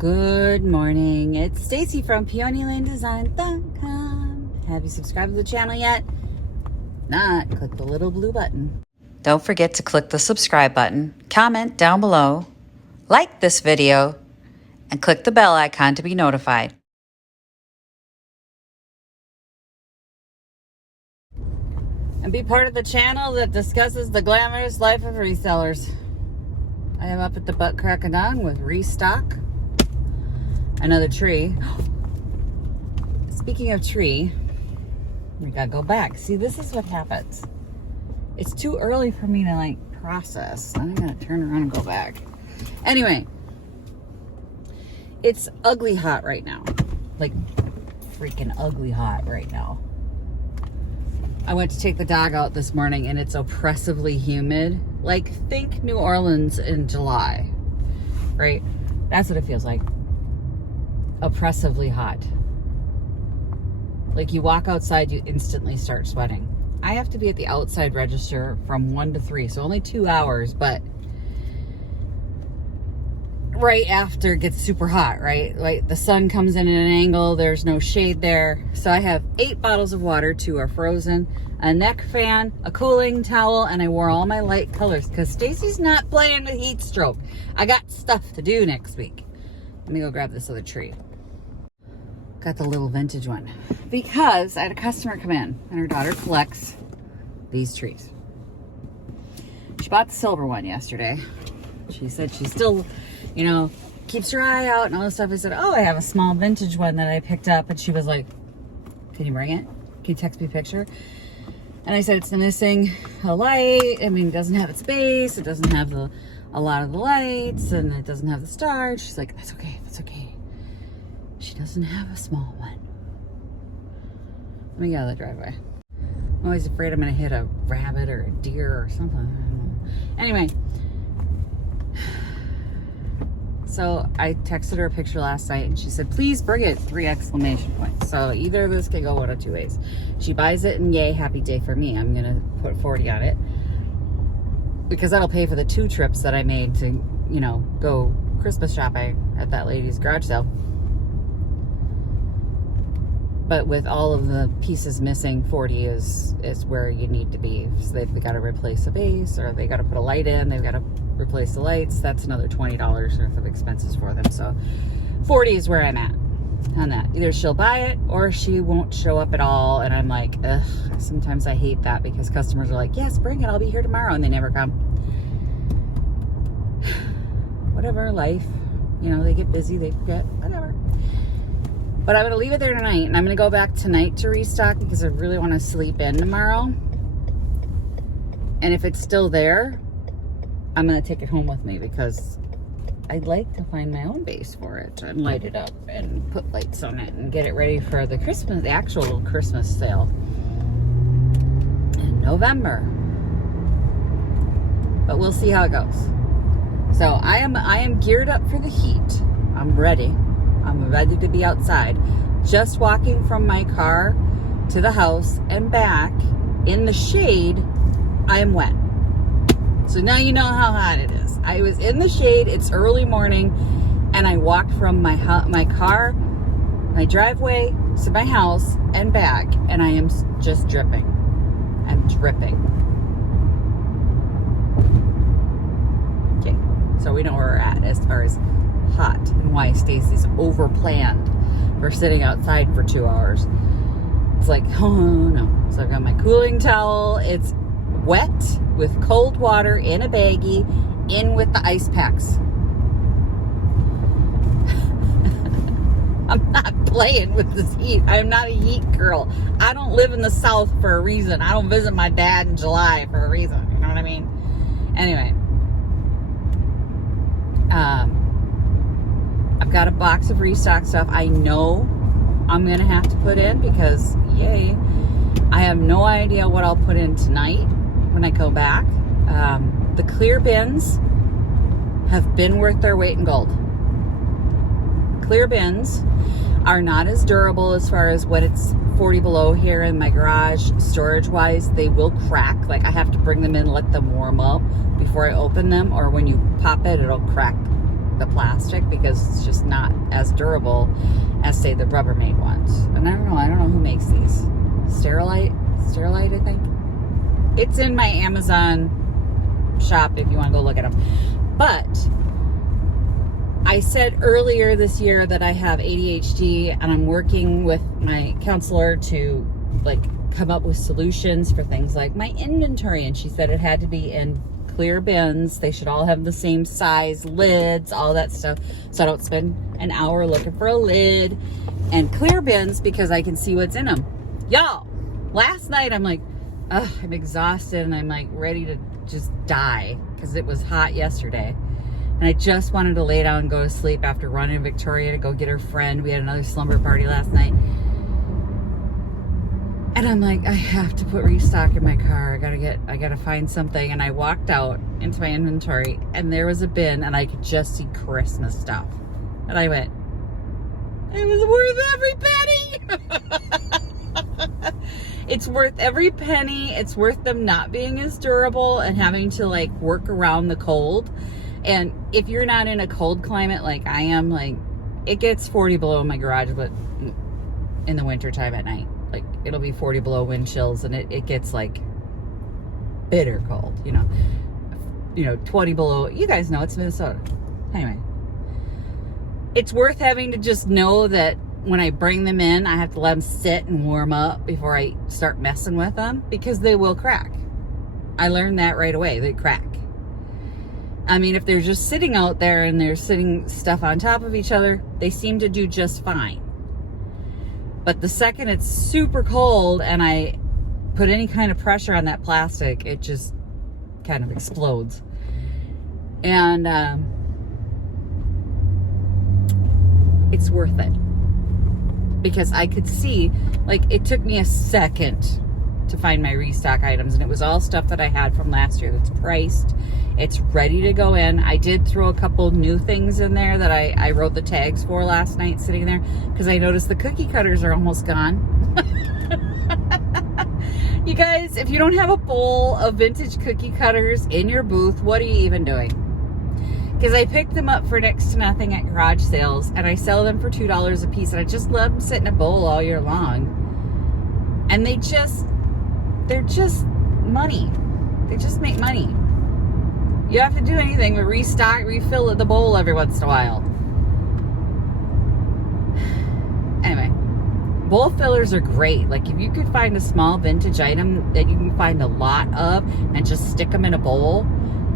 Good morning. It's Stacy from PeonyLaneDesign.com. Have you subscribed to the channel yet? Not, click the little blue button. Don't forget to click the subscribe button, comment down below, like this video, and click the bell icon to be notified. And be part of the channel that discusses the glamorous life of resellers. I am up at the butt crack of dawn with restock. Another tree. Speaking of tree, we gotta go back. See, this is what happens. It's too early for me to process. I'm gonna turn around and go back. Anyway, it's ugly hot right now. Like freaking ugly hot right now. I went to take the dog out this morning and it's oppressively humid. Like, think New Orleans in July, right? That's what it feels like. Oppressively hot. Like, you walk outside, you instantly start sweating. I have to be at the outside register from 1 to 3, so only 2 hours, but right after it gets super hot, right? Like, the sun comes in at an angle, there's no shade there. So I have 8 bottles of water, 2 are frozen, a neck fan, a cooling towel, and I wore all my light colors because Stacy's not playing with heat stroke. I got stuff to do next week. Let me go grab this other tree. Got the little vintage one because I had a customer come in and her daughter collects these trees. She bought the silver one yesterday. She said she still, keeps her eye out and all this stuff. I said, oh, I have a small vintage one that I picked up. And she was like, can you bring it? Can you text me a picture? And I said, it's missing a light. I mean, it doesn't have its base. It doesn't have a lot of the lights and it doesn't have the stars. She's like, that's okay. That's okay. She doesn't have a small one. Let me get out of the driveway. I'm always afraid I'm going to hit a rabbit or a deer or something. I don't know. Anyway. So I texted her a picture last night and she said, please bring it, 3 exclamation points. So either of this can go one of 2 ways. She buys it and yay, happy day for me. I'm going to put 40 on it. Because that'll pay for the 2 trips that I made to, go Christmas shopping at that lady's garage sale. But with all of the pieces missing, 40 is where you need to be. So they've got to replace a base or they got to put a light in. They've got to replace the lights. That's another $20 worth of expenses for them. So 40 is where I'm at on that. Either she'll buy it or she won't show up at all. And I'm like, ugh, sometimes I hate that because customers are like, yes, bring it. I'll be here tomorrow. And they never come. Whatever, life. They get busy. They forget. Whatever. But I'm going to leave it there tonight, and I'm going to go back tonight to restock because I really want to sleep in tomorrow. And if it's still there, I'm going to take it home with me because I'd like to find my own base for it and light it up and put lights on it and get it ready for the actual Christmas sale in November. But we'll see how it goes. So I am geared up for the heat. I'm ready. I'm ready to be outside. Just walking from my car to the house and back in the shade, I am wet. So now you know how hot it is. I was in the shade, it's early morning, and I walked from my car, my driveway to my house and back, and I am just dripping. I'm dripping. Okay, so we know where we're at as far as hot and why Stacy's overplanned for sitting outside for 2 hours. It's like, oh no. So I've got my cooling towel. It's wet with cold water in a baggie, in with the ice packs. I'm not playing with this heat. I'm not a heat girl. I don't live in the South for a reason. I don't visit my dad in July for a reason. You know what I mean? Anyway. I've got a box of restock stuff I know I'm going to have to put in because, yay, I have no idea what I'll put in tonight when I go back. The clear bins have been worth their weight in gold. Clear bins are not as durable as far as when it's 40 below here in my garage. Storage-wise, they will crack. Like, I have to bring them in, let them warm up before I open them, or when you pop it, it'll crack the plastic because it's just not as durable as, say, the Rubbermaid ones. And I don't know who makes these. Sterilite, I think. It's in my Amazon shop if you want to go look at them. But I said earlier this year that I have ADHD, and I'm working with my counselor to like come up with solutions for things like my inventory. And she said it had to be in clear bins. They should all have the same size, lids, all that stuff, so I don't spend an hour looking for a lid. And clear bins because I can see what's in them. Y'all, last night I'm like, ugh, I'm exhausted and I'm like ready to just die because it was hot yesterday. And I just wanted to lay down and go to sleep after running Victoria to go get her friend. We had another slumber party last night. And I'm like, I have to put restock in my car. I gotta find something. And I walked out into my inventory and there was a bin and I could just see Christmas stuff. And I went, it was worth every penny. It's worth every penny. It's worth them not being as durable and having to like work around the cold. And if you're not in a cold climate like I am, like it gets 40 below in my garage, but in the winter time at night, like it'll be 40 below wind chills and it gets like bitter cold, you know, 20 below. You guys know it's Minnesota. Anyway, it's worth having to just know that when I bring them in, I have to let them sit and warm up before I start messing with them because they will crack. I learned that right away. They crack. I mean, if they're just sitting out there and they're sitting stuff on top of each other, they seem to do just fine. But the second it's super cold and I put any kind of pressure on that plastic, it just kind of explodes. And it's worth it. Because I could see, like, it took me a second to find my restock items, and it was all stuff that I had from last year that's priced. It's ready to go in. I did throw a couple new things in there that I wrote the tags for last night sitting there because I noticed the cookie cutters are almost gone. You guys, if you don't have a bowl of vintage cookie cutters in your booth, what are you even doing? Because I picked them up for next to nothing at garage sales, and I sell them for $2 a piece, and I just let them sit in a bowl all year long. And they're just money. They just make money. You don't have to do anything but restock, refill the bowl every once in a while. Anyway, bowl fillers are great. Like if you could find a small vintage item that you can find a lot of and just stick them in a bowl,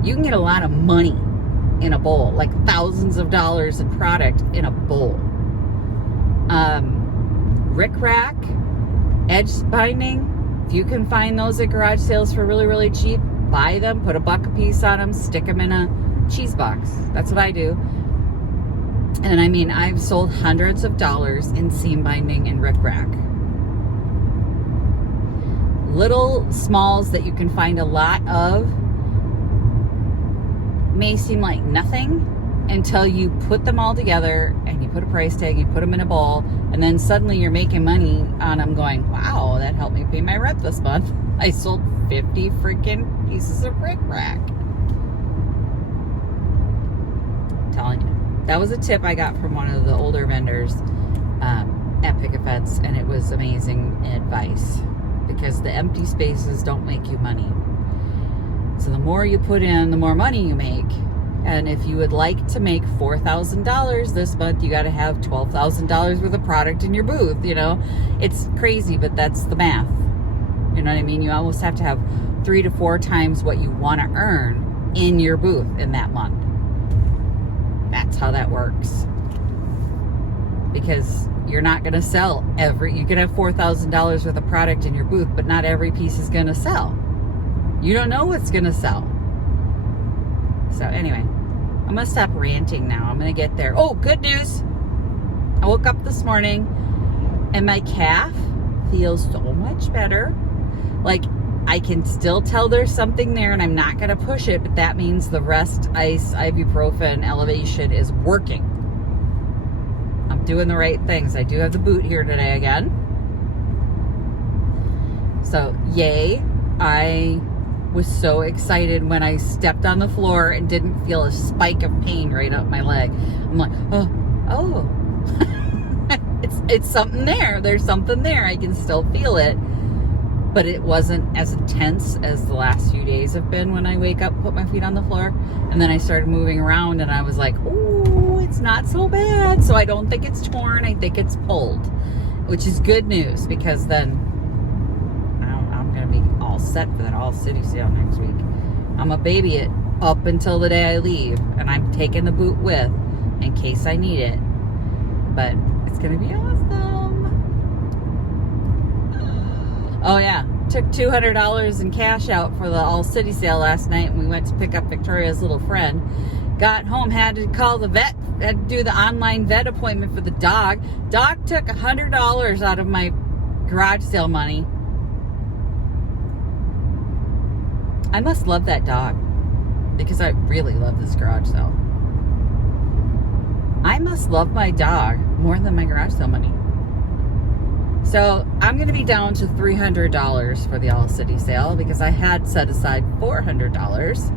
you can get a lot of money in a bowl, like thousands of dollars in product in a bowl. Rick Rack, edge binding, if you can find those at garage sales for really, really cheap, buy them, put $1 a piece on them, stick them in a cheese box. That's what I do. And I mean, I've sold hundreds of dollars in seam binding and Rick Rack. Little smalls that you can find a lot of may seem like nothing until you put them all together and you put a price tag, you put them in a bowl, and then suddenly you're making money on them going, wow, that helped me pay my rent this month. I sold 50 freaking pieces of Rick Rack. I'm telling you. That was a tip I got from one of the older vendors at Picket Fence, and it was amazing advice because the empty spaces don't make you money. So the more you put in, the more money you make. And if you would like to make $4,000 this month, you got to have $12,000 worth of product in your booth. You know, it's crazy, but that's the math. You know what I mean? You almost have to have 3 to 4 times what you want to earn in your booth in that month. That's how that works. Because you're not going to sell you could have $4,000 worth of product in your booth, but not every piece is going to sell. You don't know what's going to sell. So anyway, I'm going to stop ranting now. I'm going to get there. Oh, good news. I woke up this morning and my calf feels so much better. Like I can still tell there's something there and I'm not going to push it, but that means the rest ice, ibuprofen, elevation is working. I'm doing the right things. I do have the boot here today again. So yay. I was so excited when I stepped on the floor and didn't feel a spike of pain right up my leg. I'm like, oh. it's something there. There's something there. I can still feel it. But it wasn't as intense as the last few days have been when I wake up, put my feet on the floor. And then I started moving around and I was like, oh, it's not so bad. So I don't think it's torn. I think it's pulled, which is good news because then I'm going to be all set for that all city sale next week. I'm a baby it up until the day I leave. And I'm taking the boot with in case I need it. But it's going to be awesome. Oh yeah, took $200 in cash out for the all city sale last night and we went to pick up Victoria's little friend. Got home, had to call the vet, had to do the online vet appointment for the dog. Dog took $100 out of my garage sale money. I must love that dog because I really love this garage sale. I must love my dog more than my garage sale money. So I'm going to be down to $300 for the all city sale because I had set aside $400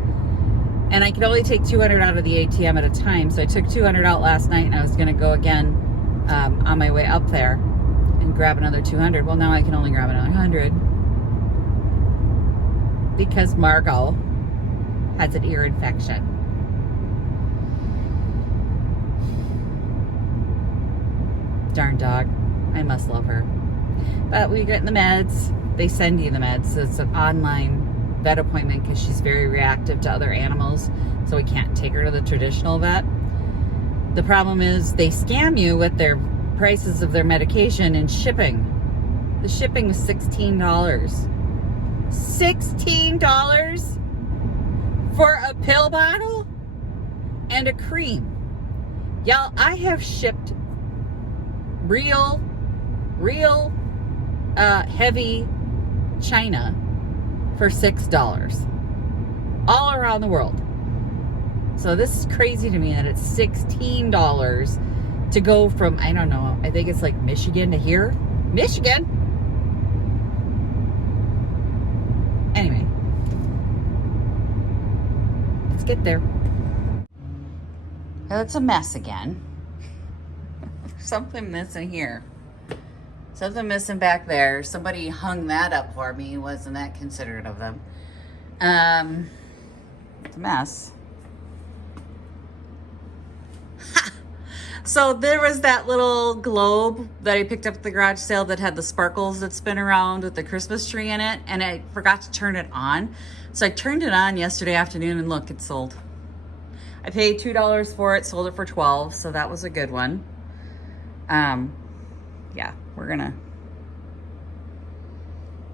and I could only take $200 out of the ATM at a time. So I took $200 out last night and I was going to go again on my way up there and grab another $200. Well, now I can only grab another $100 because Margot has an ear infection. Darn dog. I must love her. But we get the meds. They send you the meds. So it's an online vet appointment because she's very reactive to other animals. So we can't take her to the traditional vet. The problem is they scam you with their prices of their medication and shipping. The shipping was $16. $16 for a pill bottle and a cream. Y'all, I have shipped real heavy China for $6 all around the world. So this is crazy to me that it's $16 to go from, I don't know, I think it's like Michigan to here. Michigan? Anyway, let's get there. It's a mess again. Something missing here. Something missing back there. Somebody hung that up for me. Wasn't that considerate of them? It's a mess. Ha! So there was that little globe that I picked up at the garage sale that had the sparkles that spin around with the Christmas tree in it, and I forgot to turn it on. So I turned it on yesterday afternoon and look, it's sold. I paid $2 for it, sold it for $12, so that was a good one. Yeah, we're gonna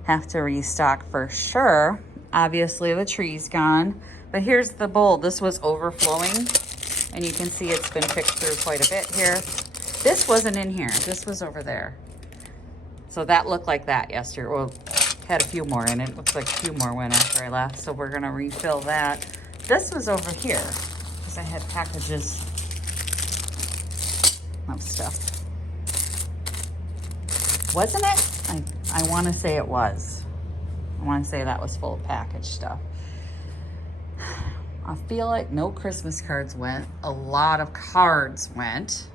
have to restock for sure. Obviously the tree's gone, but here's the bowl. This was overflowing and you can see it's been picked through quite a bit here. This wasn't in here, this was over there. So that looked like that yesterday. Well, had a few more in it. Looks like a few more went after I left. So we're gonna refill that. This was over here because I had packages of stuff. Wasn't it? I want to say it was. I want to say that was full of packaged stuff. I feel like no Christmas cards went. A lot of cards went.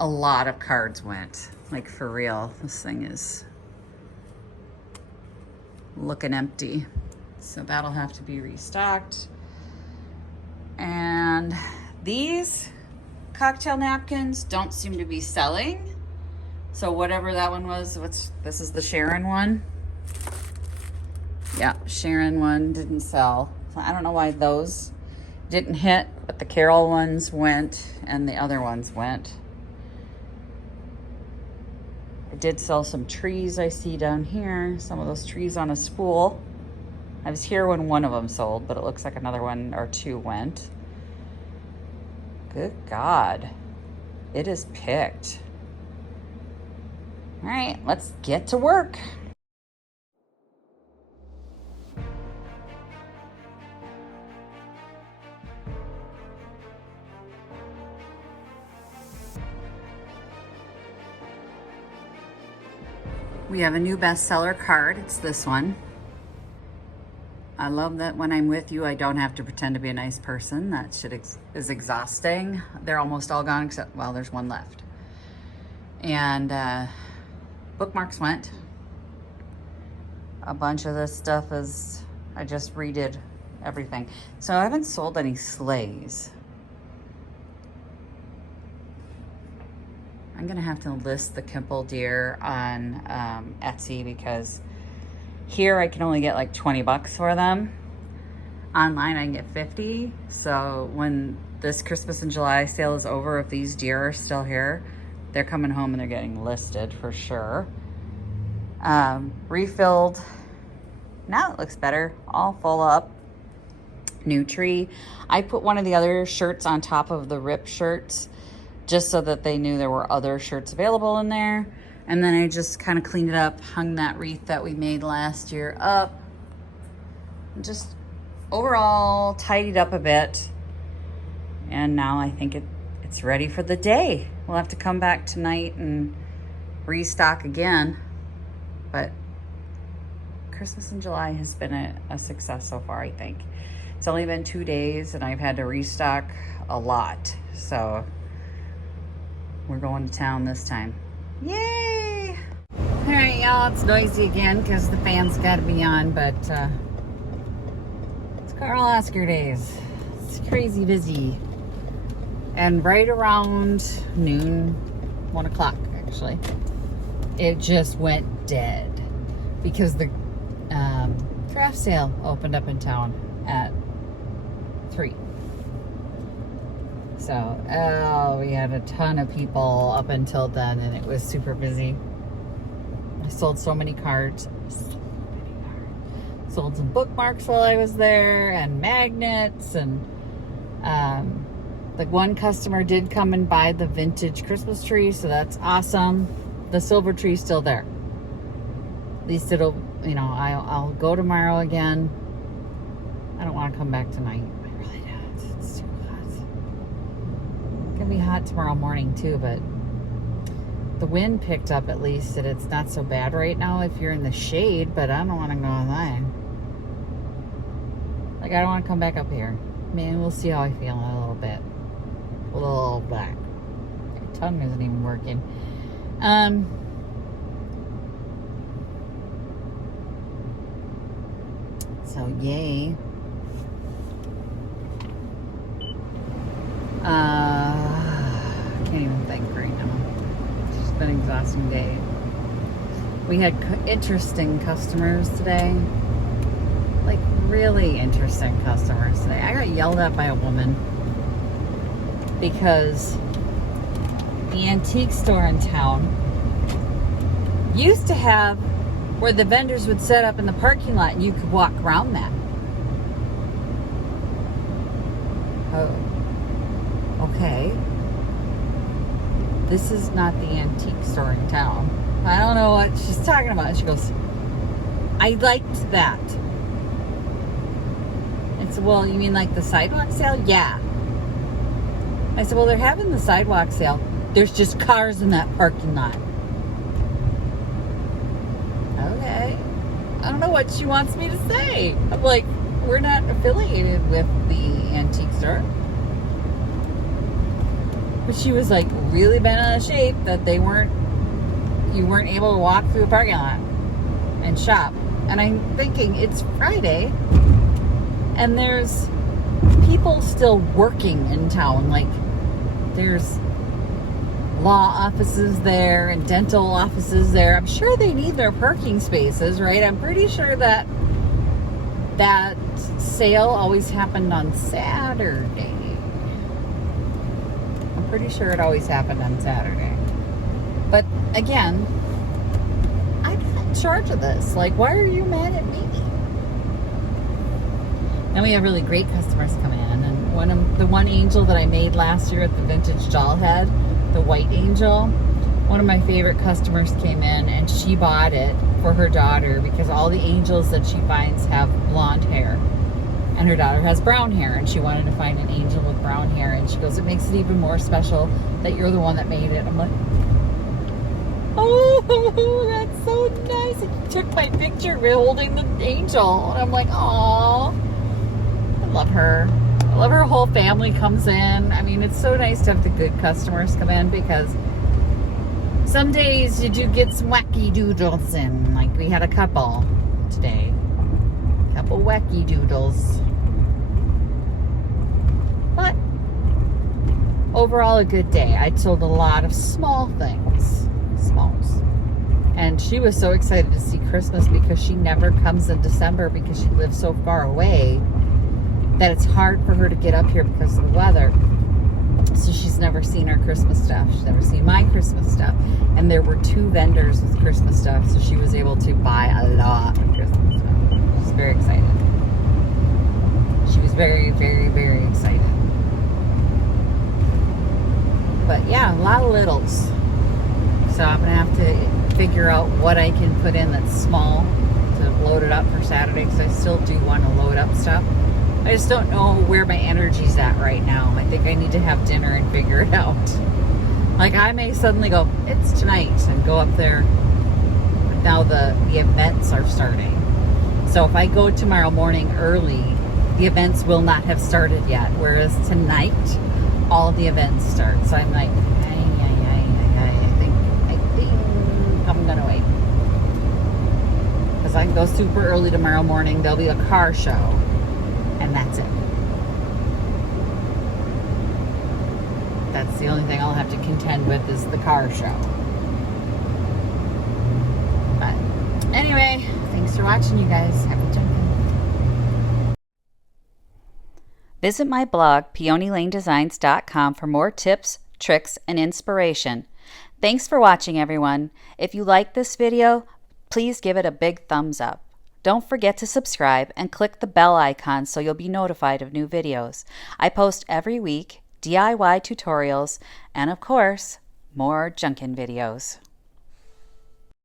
A lot of cards went. Like for real, this thing is looking empty. So that'll have to be restocked. And these cocktail napkins don't seem to be selling. So whatever that one was, this is the Sharon one. Yeah, Sharon one didn't sell. So I don't know why those didn't hit, but the Carol ones went and the other ones went. I did sell some trees I see down here. Some of those trees on a spool. I was here when one of them sold, but it looks like another one or two went. Good God. It is picked. All right, let's get to work. We have a new bestseller card. It's this one. I love that when I'm with you, I don't have to pretend to be a nice person. That shit is exhausting. They're almost all gone except, well, there's one left. And bookmarks went. A bunch of this stuff is, I just redid everything. So I haven't sold any sleighs. I'm gonna have to list the Kimple deer on Etsy because here I can only get like 20 bucks for them. Online I can get 50. So when this Christmas and July sale is over, if these deer are still here, they're coming home and they're getting listed for sure. Refilled. Now it looks better. All full up. New tree. I put one of the other shirts on top of the rip shirts just so that they knew there were other shirts available in there. And then I just kind of cleaned it up, hung that wreath that we made last year up. And just overall tidied up a bit. And now I think it's ready for the day. We'll have to come back tonight and restock again. But Christmas in July has been a success so far, I think. It's only been 2 days and I've had to restock a lot. So we're going to town this time. Yay! All right, y'all, it's noisy again because the fan's got to be on, but it's Carl Oscar days. It's crazy busy. And right around noon, 1 o'clock actually, it just went dead because the craft sale opened up in town at 3. So, we had a ton of people up until then and it was super busy. I sold so many cards. Sold some bookmarks while I was there and magnets and the one customer did come and buy the vintage Christmas tree, so that's awesome. The silver tree's still there. At least it'll, you know, I'll go tomorrow again. I don't want to come back tonight. I really don't. It's too hot. It's gonna be hot tomorrow morning too, but the wind picked up at least, and it's not so bad right now if you're in the shade, but I don't want to go online. Like, I don't want to come back up here. I mean, we'll see how I feel in a little bit. A little back. My tongue isn't even working. So yay. Can't even think right now. It's just been an exhausting day. We had interesting customers today. Like really interesting customers today. I got yelled at by a woman because the antique store in town used to have where the vendors would set up in the parking lot and you could walk around that. Oh, okay. This is not the antique store in town. I don't know what she's talking about. She goes, I liked that. I said, well, you mean like the sidewalk sale? Yeah. I said, well, they're having the sidewalk sale. There's just cars in that parking lot. Okay. I don't know what she wants me to say. I'm like, we're not affiliated with the antique store. But she was like really bent out of shape that you weren't able to walk through the parking lot and shop. And I'm thinking it's Friday and there's people still working in town. Like there's law offices there and dental offices there. I'm sure they need their parking spaces, right? I'm pretty sure that sale always happened on Saturday. I'm pretty sure it always happened on Saturday. But again, I'm not in charge of this. Like, why are you mad at me? And we have really great customers come in. And the one angel that I made last year at the vintage doll head, the white angel, one of my favorite customers came in and she bought it for her daughter because all the angels that she finds have blonde hair and her daughter has brown hair, and she wanted to find an angel with brown hair, and she goes, it makes it even more special that you're the one that made it. I'm like, Oh, that's so nice. He took my picture holding the angel. And I'm like, oh, I love her. I love her whole family comes in. I mean, it's so nice to have the good customers come in because some days you do get some wacky doodles in. Like we had a couple today. Couple wacky doodles. But overall a good day. I sold a lot of small things. Smalls. And she was so excited to see Christmas because she never comes in December because she lives so far away that it's hard for her to get up here because of the weather. So she's never seen our Christmas stuff. She's never seen my Christmas stuff. And there were 2 vendors with Christmas stuff, so she was able to buy a lot of Christmas stuff. She's very excited. She was very, very, very excited. But yeah, a lot of littles. So I'm going to have to figure out what I can put in that's small to load it up for Saturday because I still do want to load up stuff. I just don't know where my energy's at right now. I think I need to have dinner and figure it out. Like I may suddenly go, it's tonight, and go up there. But now the events are starting. So if I go tomorrow morning early, the events will not have started yet. Whereas tonight, all the events start. So I'm like, I think I'm gonna wait. Because I can go super early tomorrow morning. There'll be a car show. And that's it. That's the only thing I'll have to contend with is the car show. But anyway, thanks for watching, you guys. Happy jumping. Visit my blog, peonylanedesigns.com, for more tips, tricks, and inspiration. Thanks for watching, everyone. If you like this video, please give it a big thumbs up. Don't forget to subscribe and click the bell icon so you'll be notified of new videos. I post every week DIY tutorials and, of course, more junkin' videos.